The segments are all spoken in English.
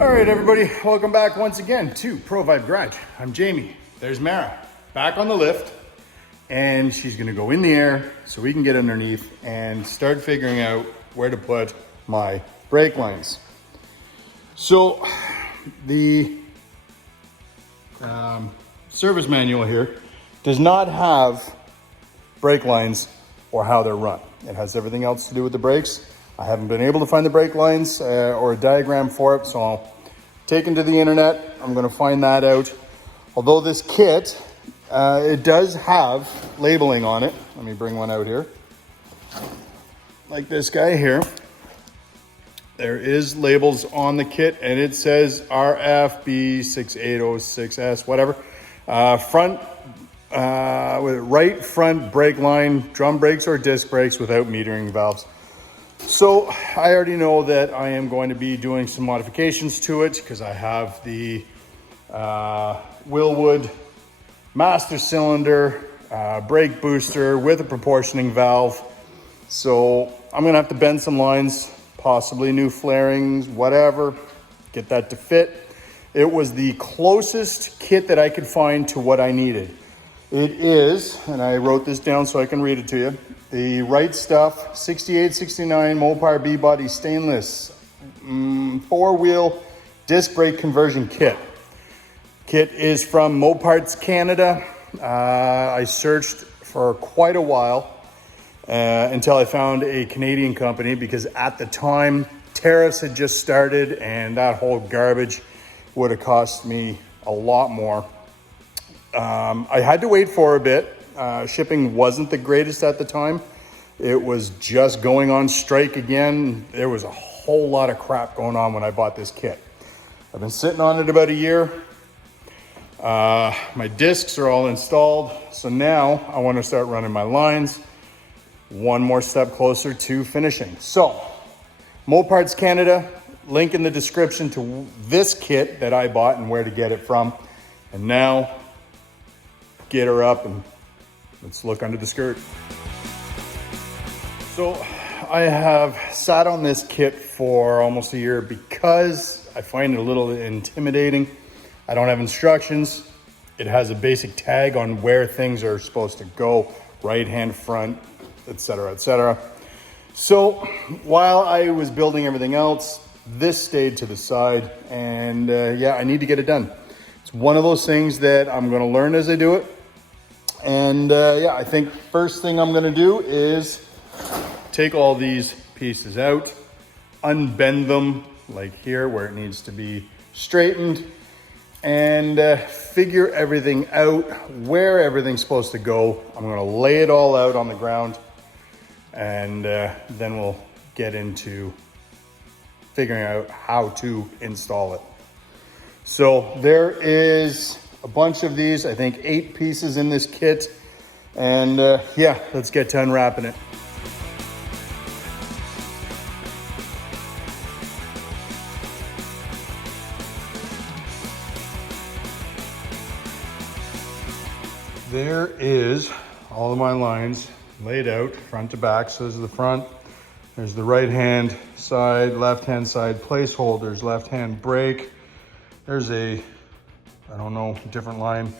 All right, everybody, welcome back once again to Pro Vibe Garage. I'm Jamie. There's Mara, back on the lift, and she's gonna go in the air so we can get underneath and start figuring out where to put my brake lines. So the service manual here does not have brake lines or how they're run. It has everything else to do with the brakes. I haven't been able to find the brake lines or a diagram for it, so I'll take into the internet. I'm gonna find that out. Although this kit, it does have labeling on it. Let me bring one out here. Like this guy here. There is labels on the kit and it says RFB6806S, whatever. Right front brake line, drum brakes or disc brakes without metering valves. So I already know that I am going to be doing some modifications to it because I have the Willwood master cylinder brake booster with a proportioning valve. So I'm gonna have to bend some lines, possibly new flarings, whatever, get that to fit. It was the closest kit that I could find to what I needed. It is, and I wrote this down so I can read it to you, the Right Stuff 6869 Mopar B-Body Stainless 4-wheel disc brake conversion kit. Kit is from Moparts Canada. I searched for quite a while until I found a Canadian company because at the time tariffs had just started and that whole garbage would have cost me a lot more. I had to wait for a bit. Shipping wasn't the greatest at the time. It was just going on strike again. There was a whole lot of crap going on when I bought this kit. I've been sitting on it about a year. My discs are all installed. So now I want to start running my lines. One more step closer to finishing. So Moparts Canada, link in the description to this kit that I bought and where to get it from. And now get her up and let's look under the skirt. So I have sat on this kit for almost a year because I find it a little intimidating. I don't have instructions. It has a basic tag on where things are supposed to go, right hand, front, etc., etc. So while I was building everything else, this stayed to the side and yeah, I need to get it done. It's one of those things that I'm gonna learn as I do it. And yeah, I think first thing I'm gonna do is take all these pieces out, unbend them like here where it needs to be straightened, and figure everything out, where everything's supposed to go. I'm gonna lay it all out on the ground and then we'll get into figuring out how to install it. So there is a bunch of these, I think 8 pieces in this kit. And yeah, let's get to unwrapping it. There is all of my lines laid out front to back. So this is the front. There's the right hand side, left hand side placeholders, left hand brake. There's a, I don't know, different line.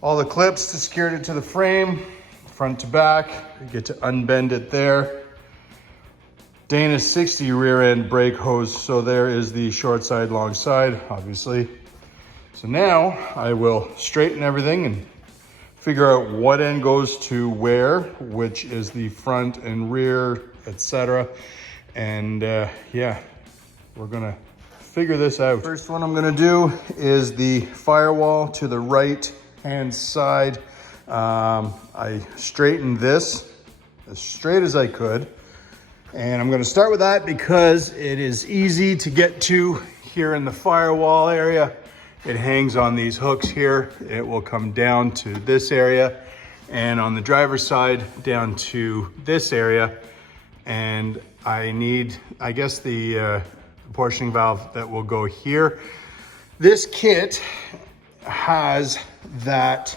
All the clips to secure it to the frame, front to back. You get to unbend it there. Dana 60 rear end brake hose. So there is the short side, long side, obviously. So now I will straighten everything and figure out what end goes to where, which is the front and rear, etc. And yeah, we're gonna figure this out. First one I'm gonna do is the firewall to the right hand side. I straightened this as straight as I could. And I'm gonna start with that because it is easy to get to here in the firewall area. It hangs on these hooks here. It will come down to this area and on the driver's side down to this area. And I need, I guess, the portioning valve that will go here. This kit has that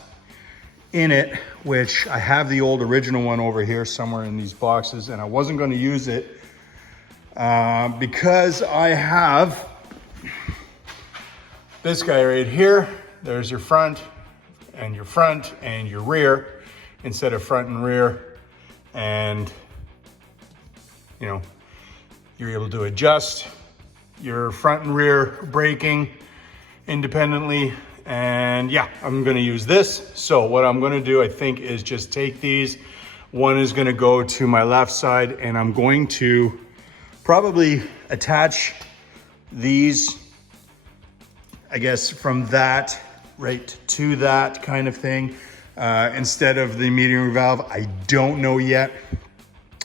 in it, which I have the old original one over here somewhere in these boxes, and I wasn't going to use it because I have this guy right here, there's your front and your rear instead of front and rear. And you know, you're able to adjust your front and rear braking independently. And yeah, I'm gonna use this. So what I'm gonna do, I think, is just take these. One is gonna go to my left side, and I'm going to probably attach these, I guess, from that right to that kind of thing, instead of the metering valve. I don't know yet.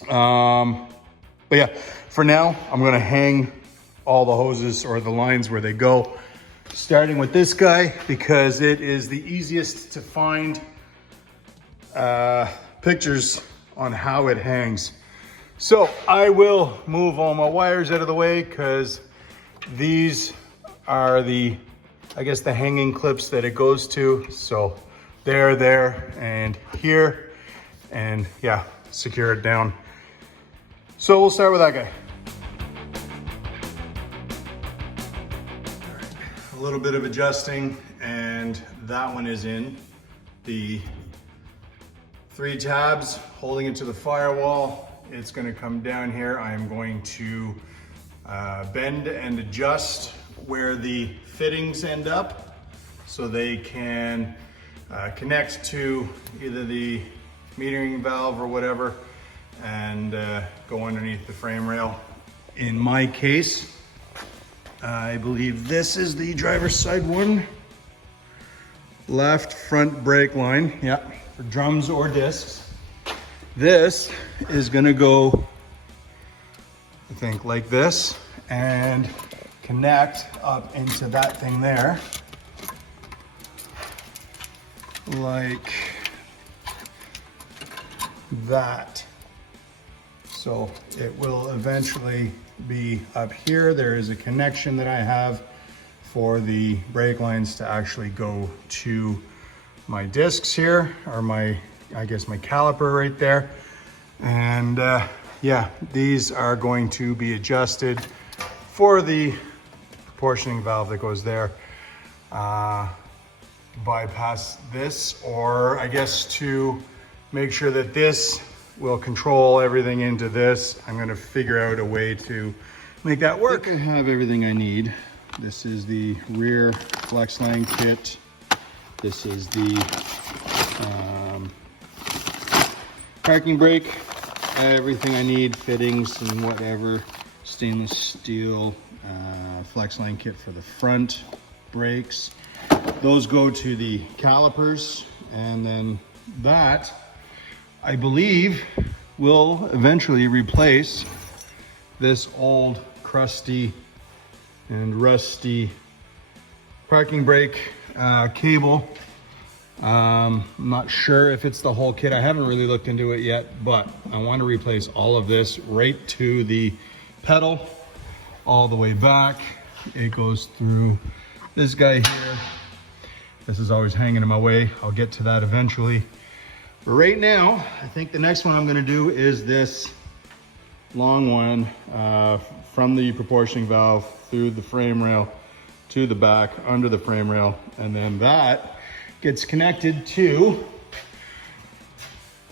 But yeah, for now, I'm gonna hang all the hoses or the lines where they go, starting with this guy because it is the easiest to find pictures on how it hangs. So I will move all my wires out of the way because these are the, I guess, the hanging clips that it goes to. So they're there and here, and yeah, secure it down. So we'll start with that guy. All right, a little bit of adjusting, and that one is in. The 3 tabs holding it to the firewall. It's gonna come down here. I am going to bend and adjust where the fittings end up so they can connect to either the metering valve or whatever, and go underneath the frame rail. In my case, I believe this is the driver's side one. Left front brake line, yeah, for drums or discs. This is gonna go, I think, like this, and connect up into that thing there. Like that. So it will eventually be up here. There is a connection that I have for the brake lines to actually go to my discs here, or my, I guess, my caliper right there. And yeah, these are going to be adjusted for the proportioning valve that goes there. Bypass this, or I guess to make sure that this will control everything into this, I'm gonna figure out a way to make that work. I think I have everything I need. This is the rear flex line kit. This is the parking brake, everything I need, fittings and whatever, stainless steel flex line kit for the front brakes. Those go to the calipers, and then that, I believe, will eventually replace this old crusty and rusty parking brake cable. I'm not sure if it's the whole kit. I haven't really looked into it yet, but I want to replace all of this right to the pedal, all the way back. It goes through this guy here. This is always hanging in my way. I'll get to that eventually. But right now, I think the next one I'm gonna do is this long one from the proportioning valve through the frame rail to the back, under the frame rail, and then that gets connected to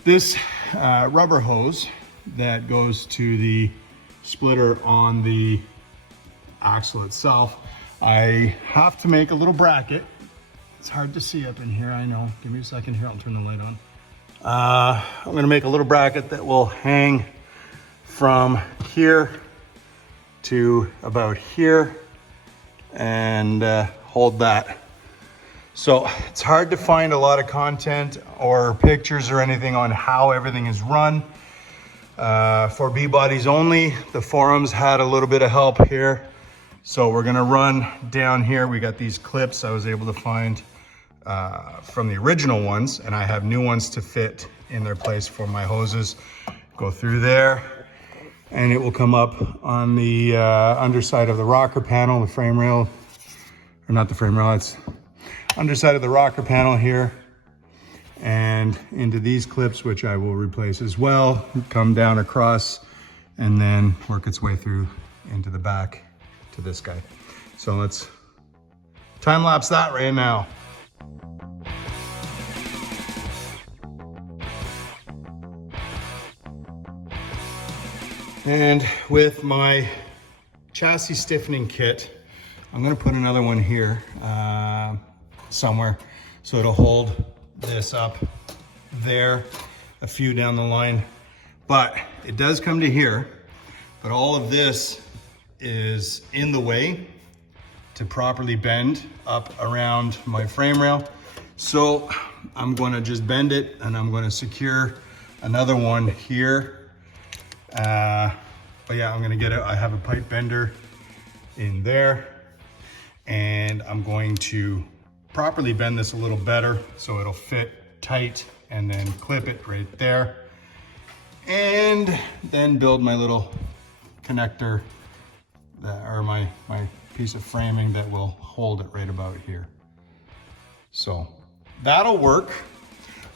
this rubber hose that goes to the splitter on the axle itself. I have to make a little bracket. It's hard to see up in here, I know. Give me a second here, I'll turn the light on. I'm gonna make a little bracket that will hang from here to about here and hold that. So it's hard to find a lot of content or pictures or anything on how everything is run. For B-Bodies only, the forums had a little bit of help here. So we're gonna run down here. We got these clips I was able to find from the original ones, and I have new ones to fit in their place for my hoses. Go through there, and it will come up on the underside of the rocker panel, the frame rail, or not the frame rail, it's underside of the rocker panel here, and into these clips, which I will replace as well, come down across, and then work its way through into the back to this guy. So let's time lapse that right now. And with my chassis stiffening kit, I'm gonna put another one here somewhere so it'll hold this up there, a few down the line. But it does come to here, but all of this is in the way to properly bend up around my frame rail. So I'm gonna just bend it and I'm gonna secure another one here. But yeah, I'm gonna get it. I have a pipe bender in there and I'm going to properly bend this a little better so it'll fit tight, and then clip it right there. And then build my little connector or my piece of framing that will hold it right about here. So that'll work.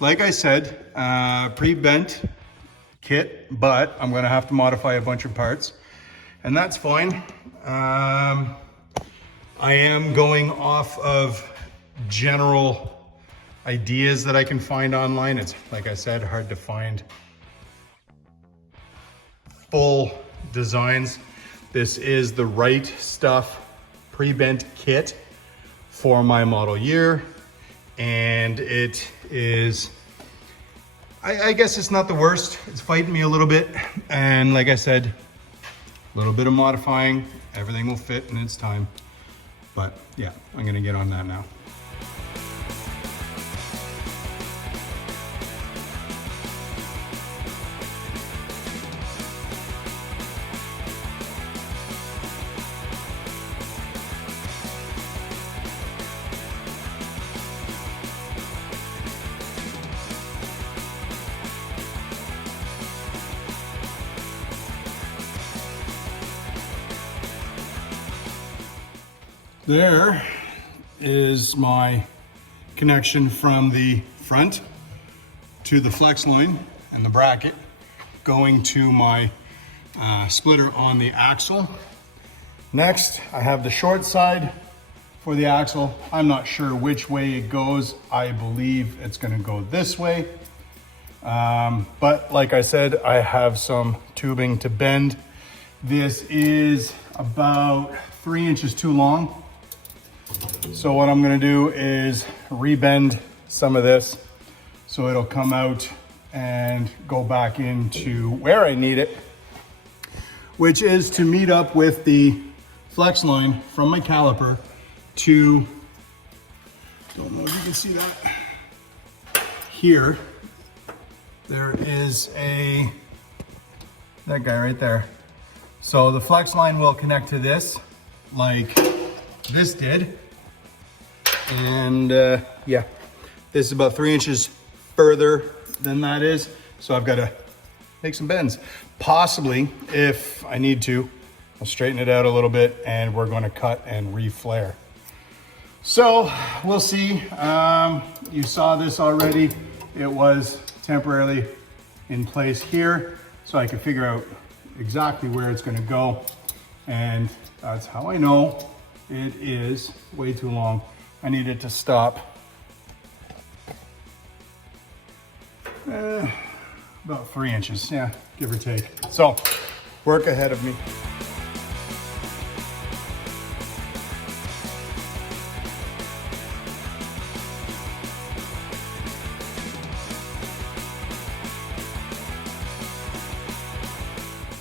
Like I said, pre-bent kit, but I'm gonna have to modify a bunch of parts, and that's fine. I am going off of general ideas that I can find online. It's, like I said, hard to find full designs. This is the right stuff pre-bent kit for my model year, and it is, I guess it's not the worst. It's fighting me a little bit, and like I said, a little bit of modifying, everything will fit in its time. But yeah, I'm gonna get on that now. There is my connection from the front to the flex line and the bracket going to my splitter on the axle. Next, I have the short side for the axle. I'm not sure which way it goes. I believe it's gonna go this way. But like I said, I have some tubing to bend. This is about 3 inches too long. So what I'm gonna do is rebend some of this so it'll come out and go back into where I need it, which is to meet up with the flex line from my caliper to, don't know if you can see that, here. There is that guy right there. So the flex line will connect to this like this did. And yeah, this is about 3 inches further than that is. So I've got to make some bends. Possibly, if I need to, I'll straighten it out a little bit and we're going to cut and re-flare. So we'll see. You saw this already. It was temporarily in place here so I could figure out exactly where it's going to go. And that's how I know it is way too long. I need it to stop about 3 inches, yeah, give or take. So, work ahead of me.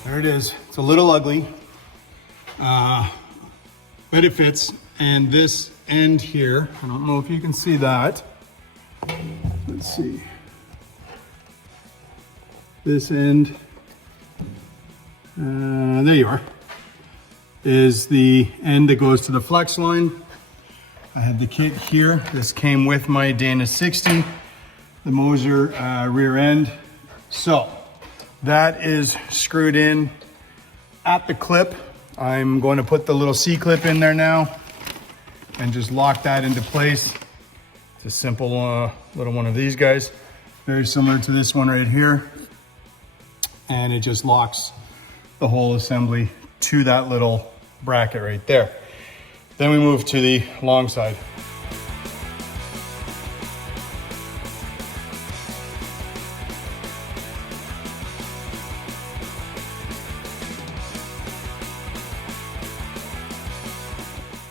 There it is. It's a little ugly, but it fits. And this end here, I don't know if you can see that. Let's see. This end, there you are, is the end that goes to the flex line. I have the kit here. This came with my Dana 60, the Moser rear end. So that is screwed in at the clip. I'm going to put the little C-clip in there now and just lock that into place. It's a simple little one of these guys, very similar to this one right here. And it just locks the whole assembly to that little bracket right there. Then we move to the long side.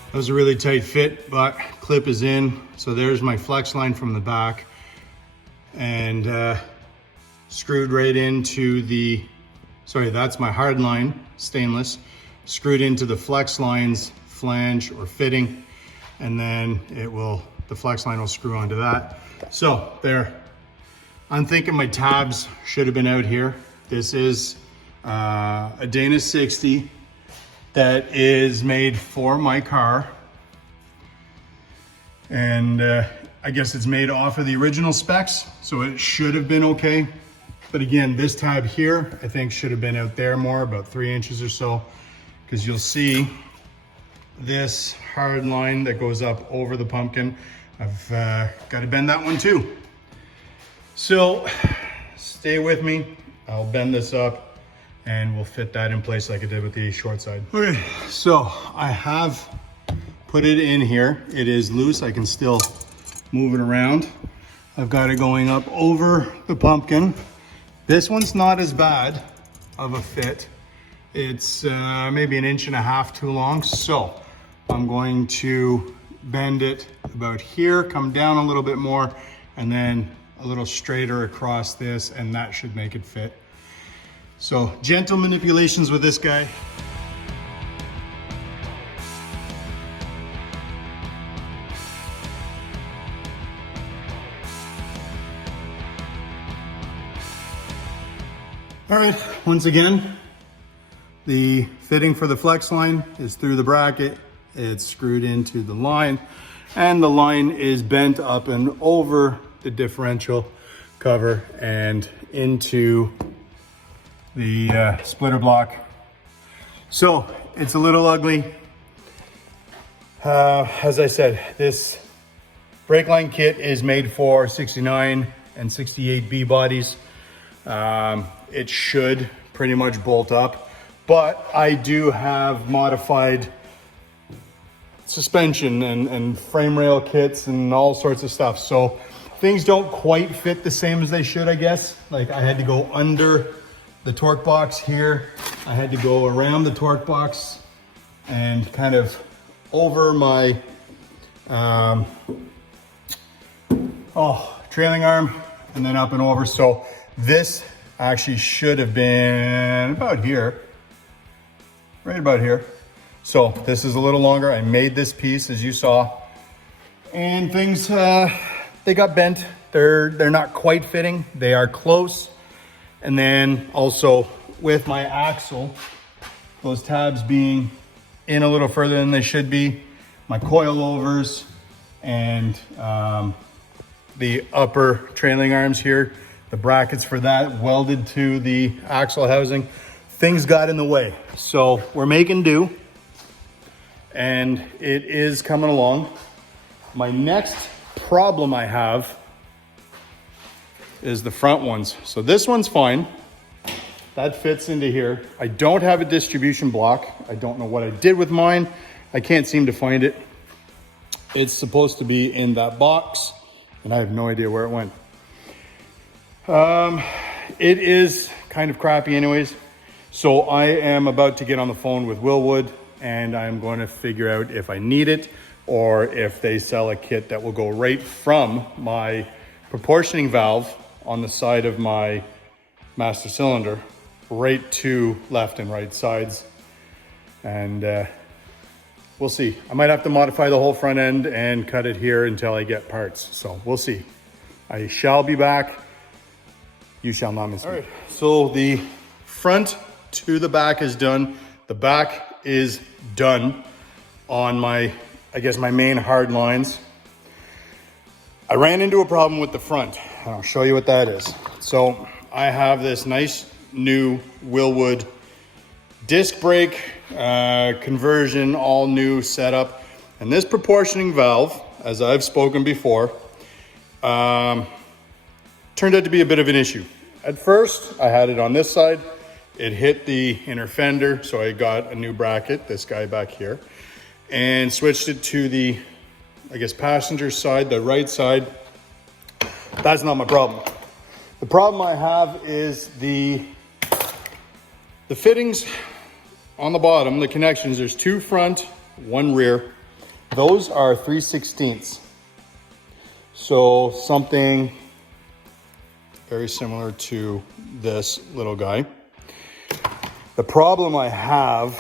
That was a really tight fit, but clip is in. So there's my flex line from the back, and screwed right into the, sorry, that's my hard line, stainless, screwed into the flex line's flange or fitting, and then the flex line will screw onto that. So there, I'm thinking my tabs should have been out here. This is a Dana 60 that is made for my car. And I guess it's made off of the original specs, so it should have been okay. But again, this tab here, I think should have been out there more, about 3 inches or so, because you'll see this hard line that goes up over the pumpkin. I've got to bend that one too. So stay with me. I'll bend this up and we'll fit that in place like I did with the short side. Okay, so I have put it in here. It is loose. I can still move it around. I've got it going up over the pumpkin. This one's not as bad of a fit. It's maybe 1.5 inches too long. So I'm going to bend it about here, come down a little bit more, and then a little straighter across this, and that should make it fit. So gentle manipulations with this guy. All right, once again, the fitting for the flex line is through the bracket. It's screwed into the line, and the line is bent up and over the differential cover and into the splitter block. So it's a little ugly. As I said, this brake line kit is made for 69 and 68B bodies. It should pretty much bolt up, but I do have modified suspension and frame rail kits and all sorts of stuff. So things don't quite fit the same as they should, I guess. Like I had to go under the torque box here. I had to go around the torque box and kind of over my trailing arm and then up and over. So this actually should have been about here, right about here. So this is a little longer. I made this piece as you saw, and things, they got bent. They're not quite fitting. They are close. And then also with my axle, those tabs being in a little further than they should be, my coilovers and the upper trailing arms here, the brackets for that welded to the axle housing, things got in the way. So we're making do, and it is coming along. My next problem I have is the front ones. So this one's fine. That fits into here. I don't have a distribution block. I don't know what I did with mine. I can't seem to find it. It's supposed to be in that box, and I have no idea where it went. It is kind of crappy anyways. So I am about to get on the phone with Willwood, and I'm going to figure out if I need it or if they sell a kit that will go right from my proportioning valve on the side of my master cylinder right to left and right sides. And we'll see. I might have to modify the whole front end and cut it here until I get parts. So we'll see. I shall be back. You shall not miss me. All right, so the front to the back is done. The back is done on my, I guess, my main hard lines. I ran into a problem with the front, and I'll show you what that is. So I have this nice new Willwood disc brake conversion, all new setup. And this proportioning valve, as I've spoken before, turned out to be a bit of an issue. At first, I had it on this side. It hit the inner fender, so I got a new bracket, this guy back here. and switched it to the, I guess, passenger side, the right side. That's not my problem. The problem I have is the fittings on the bottom, the connections. There's 2 front, 1 rear. Those are 3/16. So something very similar to this little guy. The problem I have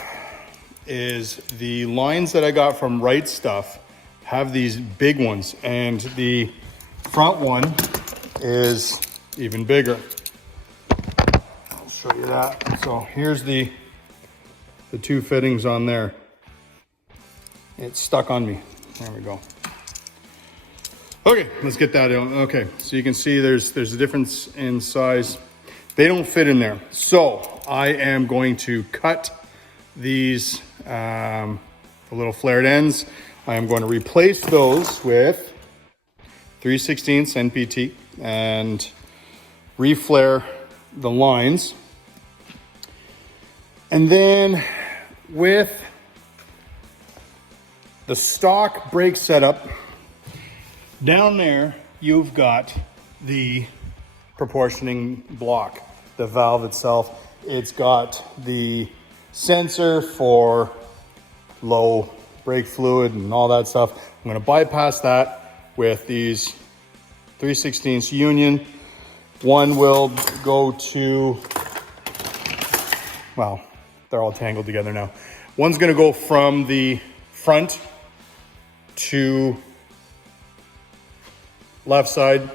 is the lines that I got from Right Stuff have these big ones, and the front one is even bigger. I'll show you that. So here's the 2 fittings on there. It's stuck on me. There we go. Okay, let's get that in. Okay, so you can see there's a difference in size. They don't fit in there. So I am going to cut these the little flared ends. I am going to replace those with 3/16 NPT and reflare the lines. And then with the stock brake setup, down there, you've got the proportioning block, the valve itself. It's got the sensor for low brake fluid and all that stuff. I'm gonna bypass that with these 3/16 union. One will go to, well, they're all tangled together now. One's gonna go from the front to left side,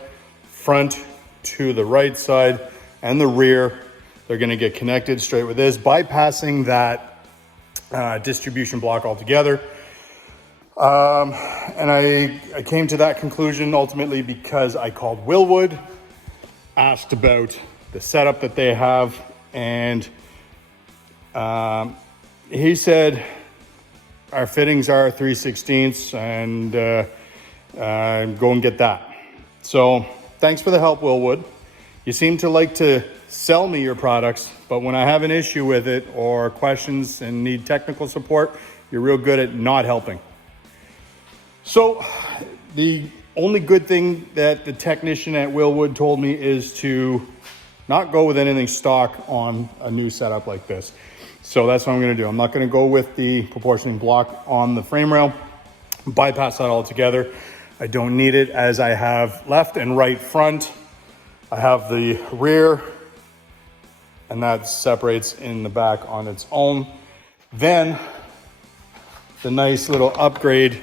front to the right side, and the rear. They're gonna get connected straight with this, bypassing that distribution block altogether. And I came to that conclusion ultimately because I called Willwood, asked about the setup that they have, and he said our fittings are 3/16 and go and get that. So thanks for the help, Willwood. You seem to like to sell me your products, but when I have an issue with it or questions and need technical support, you're real good at not helping. So the only good thing that the technician at Willwood told me is to not go with anything stock on a new setup like this. So that's what I'm gonna do. I'm not gonna go with the proportioning block on the frame rail, bypass that altogether. I don't need it, as I have left and right front. I have the rear, and that separates in the back on its own. Then the nice little upgrade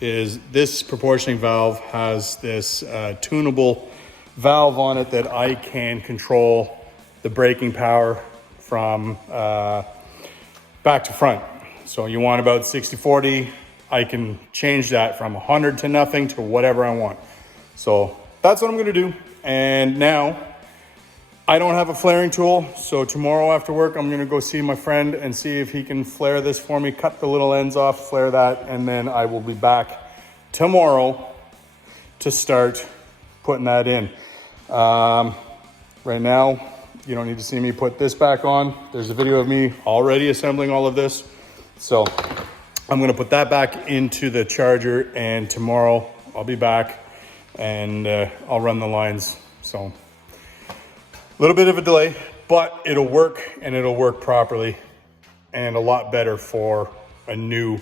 is this proportioning valve has this tunable valve on it that I can control the braking power from back to front. So you want about 60-40, I can change that from 100 to nothing to whatever I want. So that's what I'm gonna do. And now I don't have a flaring tool, so tomorrow after work, I'm gonna go see my friend and see if he can flare this for me, cut the little ends off, flare that, and then I will be back tomorrow to start putting that in. Right now, you don't need to see me put this back on. There's a video of me already assembling all of this. So I'm gonna put that back into the charger, and tomorrow I'll be back and I'll run the lines. So a little bit of a delay, but it'll work, and it'll work properly and a lot better for a new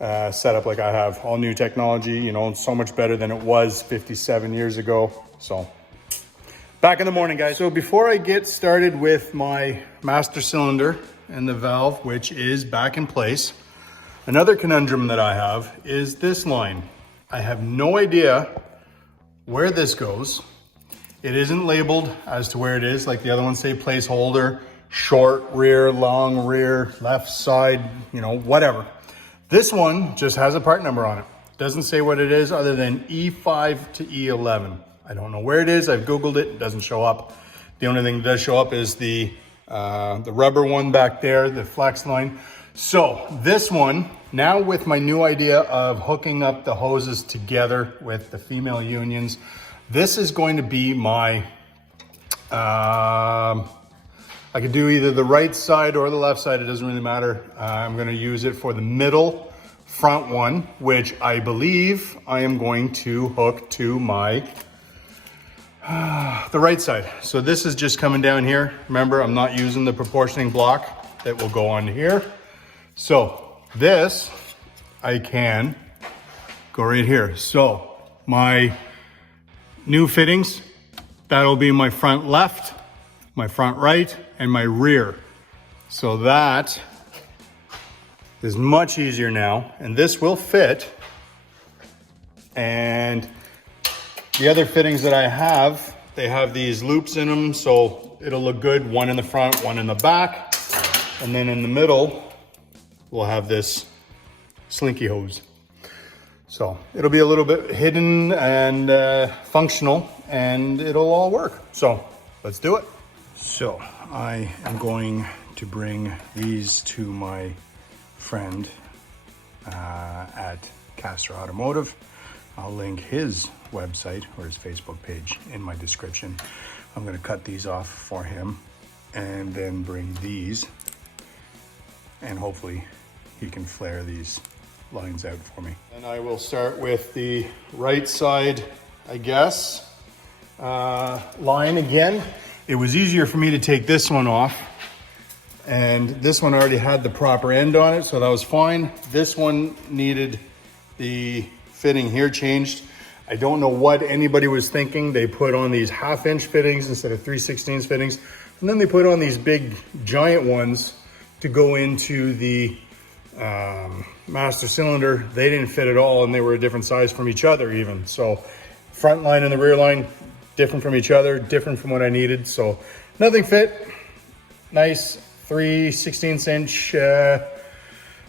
setup like I have. All new technology, you know, so much better than it was 57 years ago. So back in the morning, guys. So before I get started with my master cylinder and the valve, which is back in place, another conundrum that I have is this line. I have no idea where this goes. It isn't labeled as to where it is, like the other ones say placeholder, short rear, long rear, left side, you know, whatever. This one just has a part number on it. Doesn't say what it is other than E5 to E11. I don't know where it is. I've Googled it. It doesn't show up. The only thing that does show up is the rubber one back there, the flex line. So this one, now with my new idea of hooking up the hoses together with the female unions, this is going to be my I could do either the right side or the left side, it doesn't really matter. I'm gonna use it for the middle front one, which I believe I am going to hook to my, the right side. So this is just coming down here. Remember, I'm not using the proportioning block that will go on here. So this, I can go right here. So my new fittings, that'll be my front left, my front right, and my rear. So that is much easier now, and this will fit. And the other fittings that I have, they have these loops in them, so it'll look good. One in the front, one in the back. And then in the middle, we'll have this slinky hose. So it'll be a little bit hidden and functional, and it'll all work. So let's do it. So I am going to bring these to my friend at Castor Automotive. I'll link his website or his Facebook page in my description. I'm going to cut these off for him and then bring these, and hopefully he can flare these lines out for me. And I will start with the right side, I guess, line again. It was easier for me to take this one off, and this one already had the proper end on it, so that was fine. This one needed the fitting here changed. I don't know what anybody was thinking. They put on these 1/2-inch fittings instead of 3/16 fittings, and then they put on these big giant ones to go into the master cylinder. They didn't fit at all, and they were a different size from each other even. So front line and the rear line, different from each other, different from what I needed. So nothing fit. Nice 3/16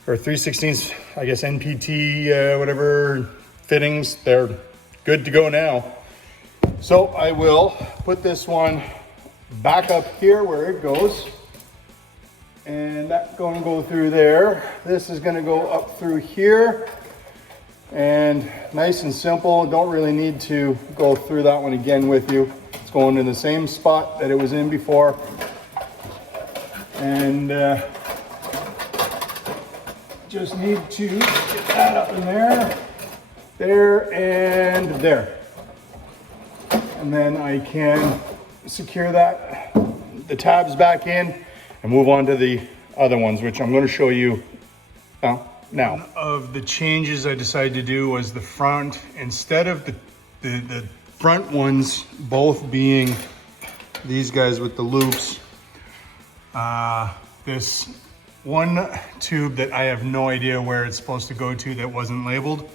or 3/16, I guess, NPT, whatever fittings. They're good to go now. So I will put this one back up here where it goes. And that's going to go through there. This is going to go up through here. And nice and simple. Don't really need to go through that one again with you. It's going in the same spot that it was in before. And just need to get that up in there, there, and there. And then I can secure that, the tabs back in, and move on to the other ones, which I'm going to show you now. One of the changes I decided to do was the front, instead of the front ones both being these guys with the loops, this one tube that I have no idea where it's supposed to go to that wasn't labeled,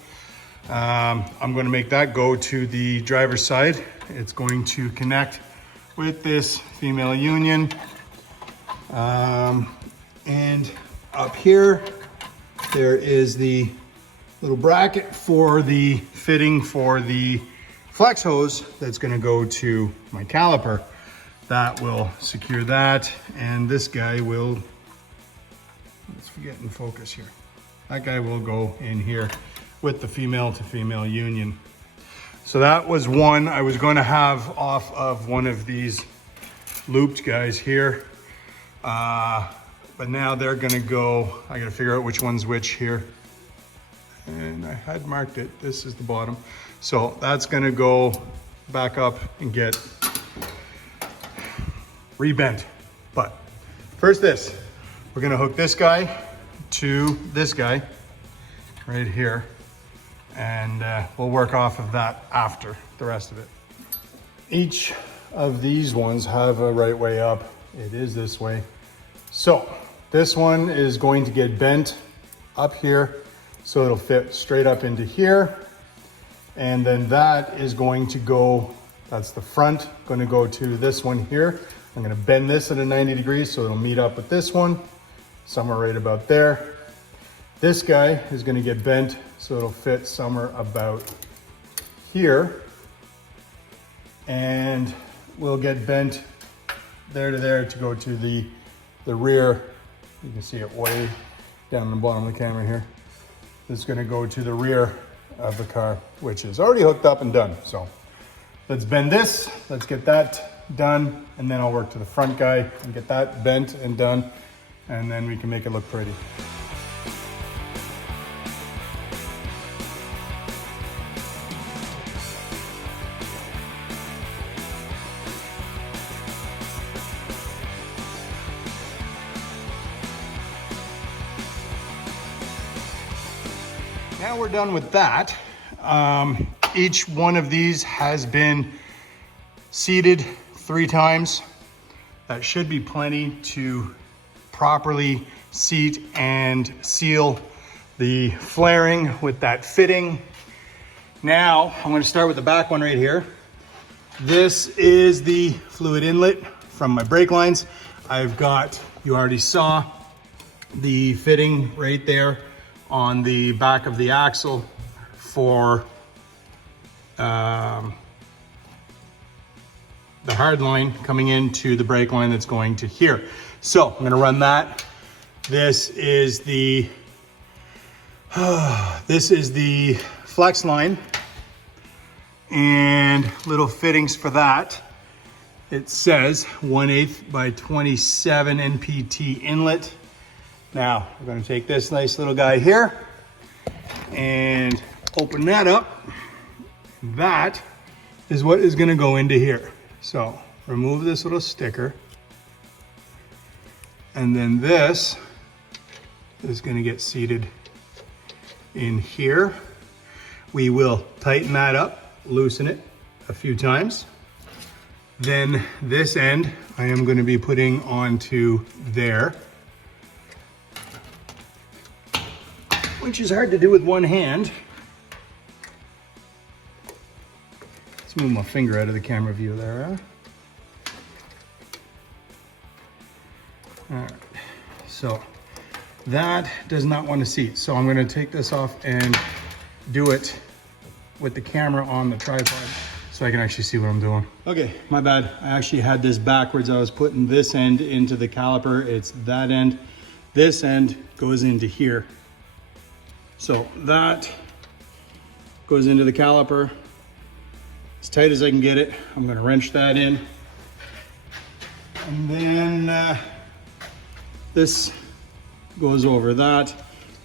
I'm going to make that go to the driver's side. It's going to connect with this female union. And up here, there is the little bracket for the fitting for the flex hose that's going to go to my caliper. That will secure that, and this guy will, let's get in focus here. That guy will go in here with the female to female union. So that was one I was going to have off of one of these looped guys here. But now they're gonna go, I gotta figure out which one's which here. And I had marked it, this is the bottom. So that's gonna go back up and get rebent. But first this, we're gonna hook this guy to this guy right here. And we'll work off of that after the rest of it. Each of these ones have a right way up. It is this way. So this one is going to get bent up here, so it'll fit straight up into here. And then that is going to go, that's the front, going to go to this one here. I'm going to bend this at a 90 degrees so it'll meet up with this one, somewhere right about there. This guy is going to get bent so it'll fit somewhere about here. And we'll get bent there to there to go to the rear. You can see it way down the bottom of the camera here. This is going to go to the rear of the car, which is already hooked up and done. So let's bend this. Let's get that done, and then I'll work to the front guy and get that bent and done, and then we can make it look pretty. Now we're done with that. Each one of these has been seated 3 times. That should be plenty to properly seat and seal the flaring with that fitting. Now I'm going to start with the back one right here. This is the fluid inlet from my brake lines. I've got, you already saw the fitting right there on the back of the axle for the hard line coming into the brake line that's going to here. So I'm gonna run that. This is the flex line and little fittings for that. It says 1/8 by 27 NPT inlet. Now, we're gonna take this nice little guy here and open that up. That is what is gonna go into here. So, remove this little sticker. And then this is gonna get seated in here. We will tighten that up, loosen it a few times. Then this end, I am gonna be putting onto there, which is hard to do with one hand. Let's move my finger out of the camera view there, huh? All right, so that does not want to seat. So I'm gonna take this off and do it with the camera on the tripod so I can actually see what I'm doing. Okay, my bad. I actually had this backwards. I was putting this end into the caliper. It's that end. This end goes into here. So that goes into the caliper as tight as I can get it. I'm gonna wrench that in. And then this goes over that,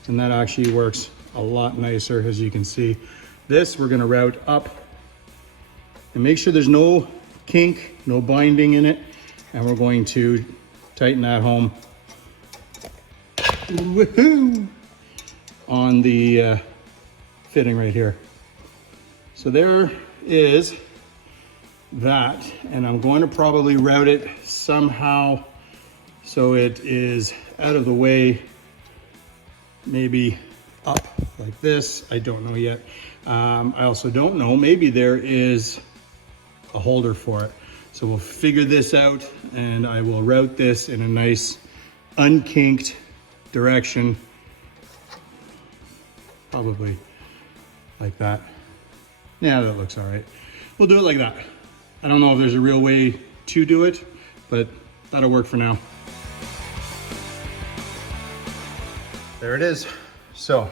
and that actually works a lot nicer, as you can see. This we're gonna route up and make sure there's no kink, no binding in it, and we're going to tighten that home. Woohoo! On the fitting right here. So there is that, and I'm going to probably route it somehow so it is out of the way, maybe up like this. I don't know yet. I also don't know, maybe there is a holder for it. So we'll figure this out, and I will route this in a nice unkinked direction. Probably like that. Yeah, that looks all right. We'll do it like that. I don't know if there's a real way to do it, but that'll work for now. There it is. So,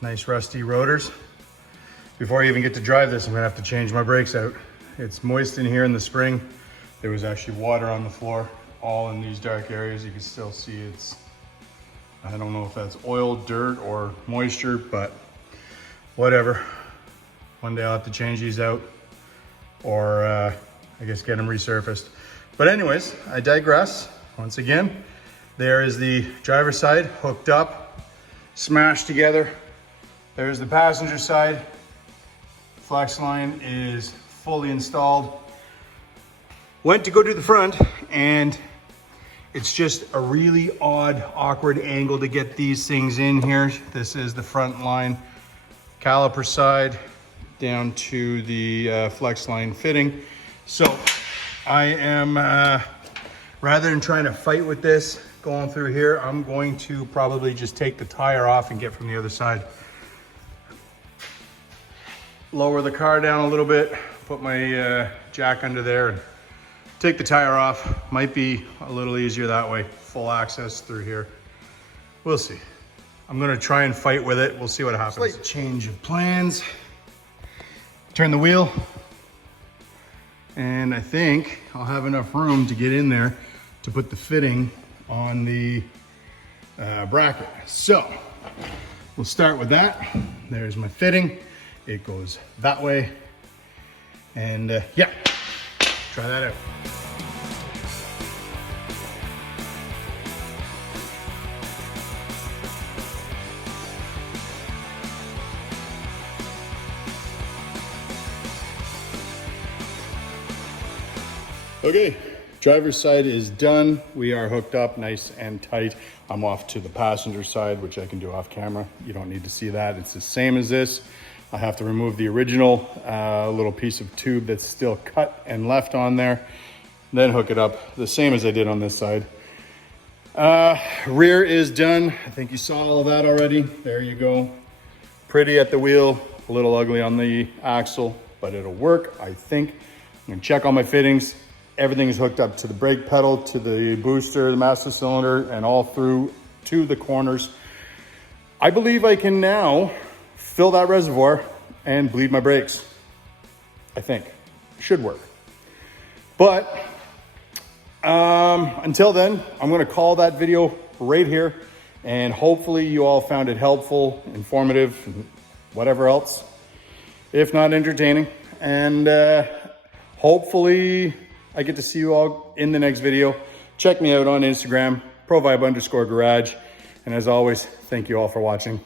nice rusty rotors. Before I even get to drive this, I'm gonna have to change my brakes out. It's moist in here in the spring. There was actually water on the floor, all in these dark areas. You can still see it's, I don't know if that's oil, dirt, or moisture, but whatever. One day I'll have to change these out, or I guess get them resurfaced. But anyways, I digress. Once again, there is the driver's side hooked up, smashed together. There's the passenger side. Flex line is fully installed. Went to go to the front, and it's just a really odd, awkward angle to get these things in here. This is the front line caliper side down to the flex line fitting. So I am, rather than trying to fight with this going through here, I'm going to probably just take the tire off and get from the other side. Lower the car down a little bit, put my jack under there, and take the tire off. Might be a little easier that way. Full access through here. We'll see. I'm gonna try and fight with it. We'll see what happens. Slight change of plans. Turn the wheel. And I think I'll have enough room to get in there to put the fitting on the bracket. So we'll start with that. There's my fitting. It goes that way. And yeah, try that out. Okay, driver's side is done. We are hooked up nice and tight. I'm off to the passenger side, which I can do off camera. You don't need to see that. It's the same as this. I have to remove the original little piece of tube that's still cut and left on there, then hook it up the same as I did on this side. Rear is done. I think you saw all of that already. There you go. Pretty at the wheel, a little ugly on the axle, but it'll work, I think. I'm gonna check all my fittings. Everything is hooked up to the brake pedal, to the booster, the master cylinder, and all through to the corners. I believe I can now fill that reservoir and bleed my brakes. I think. Should work. But until then, I'm gonna call that video right here, and hopefully you all found it helpful, informative, whatever else, if not entertaining. And hopefully I get to see you all in the next video. Check me out on Instagram, provibe_garage. And as always, thank you all for watching.